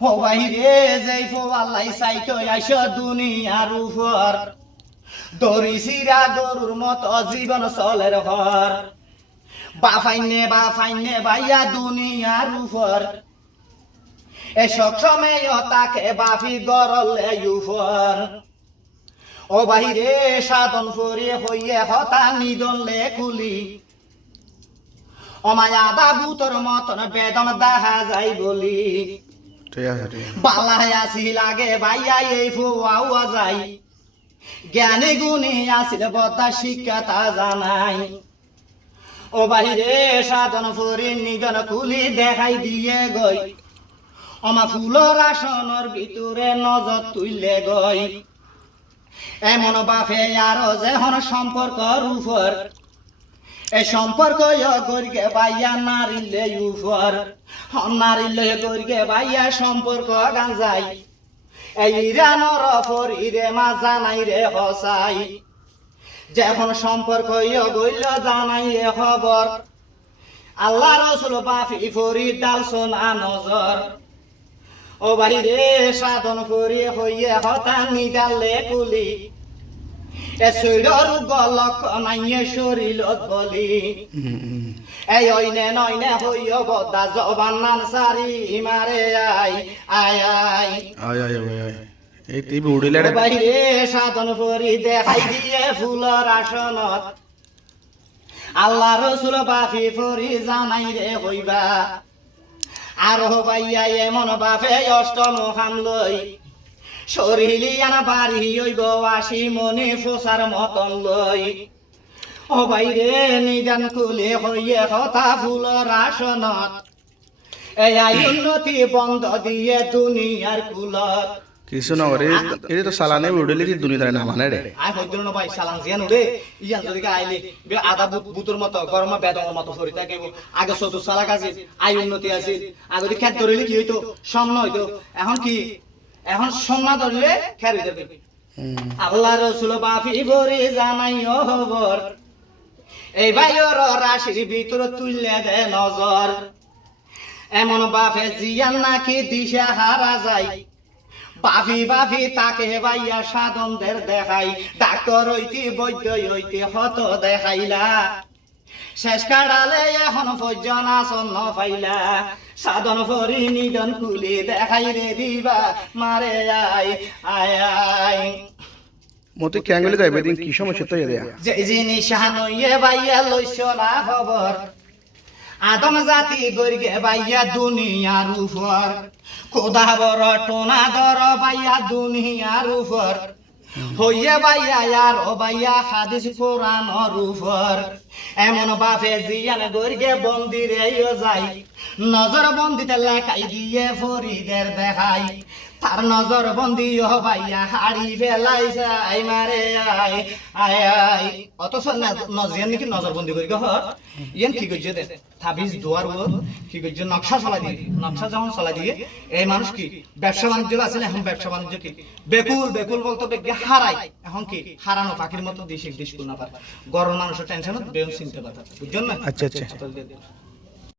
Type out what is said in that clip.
ও বাইরে যেই ফো আল্লাহ চাইতো আইসো দুনিয়ার উপর দড়ি সিরা গরুর মতো জীবন চলের ঘর বাফাইনে ভাইয়া দুনিয়ার উপর এসব সময় তাকে বাফি গরলে উপর ও বাহিরে সাধন ফুরিয়ে হইয়ে হতা নিদলে কুলি অমায়া দাবুতর মতন বেদন দেখা যাই বলি বালাই আসি লাগে ভাইয়া এই ফুয়া যাই জ্ঞানী গুণী আসিল বদা শিক্ষা তা জানাই ও বাহিরে সাধন ফুরি নিদন কুলি দেখাই দিয়ে গই অমা ফুলর আসনের ভিতরে নজর তুললে গই এমন বাফে আরো যেহন সম্পর্কর উপর এ সম্পর্ক গরিকে বাইয়া নারিলে উপর নারিলে গরিকে বাইয়া সম্পর্ক গাঞ্জাই এই ইরানর ফরিরে মা জানাই রে হসাই যখন সম্পর্ক গইল জানাই এ খবর আল্লাহ রসুল বাফি ফরি ডাল সোনা নজর ও বাহিরে সাধন ফরি হইয়ে হতা নিদালে কুলি এ শরীর গলক নাইয়ে শরীরত বলি এই অইনে নইনে হইয় বদা জবান নান সারি মারে আই আয় আয় আয় আয় আয় এই টিভি উড়িলে বাইরে সাধন ফরি দেখাই দিয়ে ফুলর আসনত আল্লাহ রসুল বাফি ফরি জানাই রে হইবা আর হবাইয়া এমন বাফে অষ্টম খান লই শরীলিয়ান বাড়ি হইব আসি মনে ফোসার মতন লই ও বাইরে নিদান কুলে হইয়ে কথা ফুলর আসনত এই উন্নতি বন্ধ দিয়ে দুনিয়ার কুলত কিছু না করে এটা তো সালানে উড়িলে দুনিয়ার না মানে রে আই হইদ্র না ভাই সালান জিয়ান উড়ে ইয়ান যদি আইলে আদা বুতুর মতো গরম বেদনের মতো ফরি থাকে আগে চতুর সালাক আছে আই উন্নতি আছে আগে যদি খেত ধরিলে কি হইতো সামনে হইতো এখন কি এখন সোনা ধরলে খের হয়ে যাবে আল্লাহ রসুল বাফি ভরে জানাই খবর এই ভাইয়ের রাশির ভিতর তুললে দে নজর এমন বাফে জিয়ান নাকি দিশা হারা যায় বাফি তাকে ভাইয়া সাধনদের দেখাই ডাক্তার হইতে বৈদ্য হইতে হত দেখাইলা শেষ কাড়ালে এখন পর্যন আসন পাইলা সাধন ফরি নিদন কুলি দেখাই রে দিবা মারে আয় আয় আয় মতে ক্যাঙ্গলি যাইবে দিন কি সমস্যা তো এরিয়া যে জিনিস হানইয়ে ভাইয়া লইছ না খবর আদম জাতি গরিগে বাইয়া দুনিয়ার উপর খোদা বড় টোনা ধর বাইয়া দুনিয়ার উপর হইয়ে বাইয়া আর ও বাইয়া হাদিস কোরআনর উপর এমন বাফে জিয়ান গরিগে বন্দিরে যাই নজর বন্দিতে লেখাই দিয়ে ফরিদের দেখাই তার নজর বন্দি হবাইয়া হাড়ি ফেলাইছাই মারে আয় আয় আয় অথচ নজিয়ান নাকি নজর বন্দি করি গহ ইয়ান কি করছে দে তাবিজ দুয়ার ও কি করছে নকশা চলাই দিয়ে নকশা যখন চলাই দিয়ে এই মানুষ কি ব্যবসা বাণিজ্য আছে না এখন ব্যবসা বাণিজ্য কি বেকুল বলতো বেগে হারাই এখন কি হারানো পাখির মতো দিশ না পারে গরম মানুষের টেনশন বেউন চিনতে পারে বুঝছেন না আচ্ছা আচ্ছা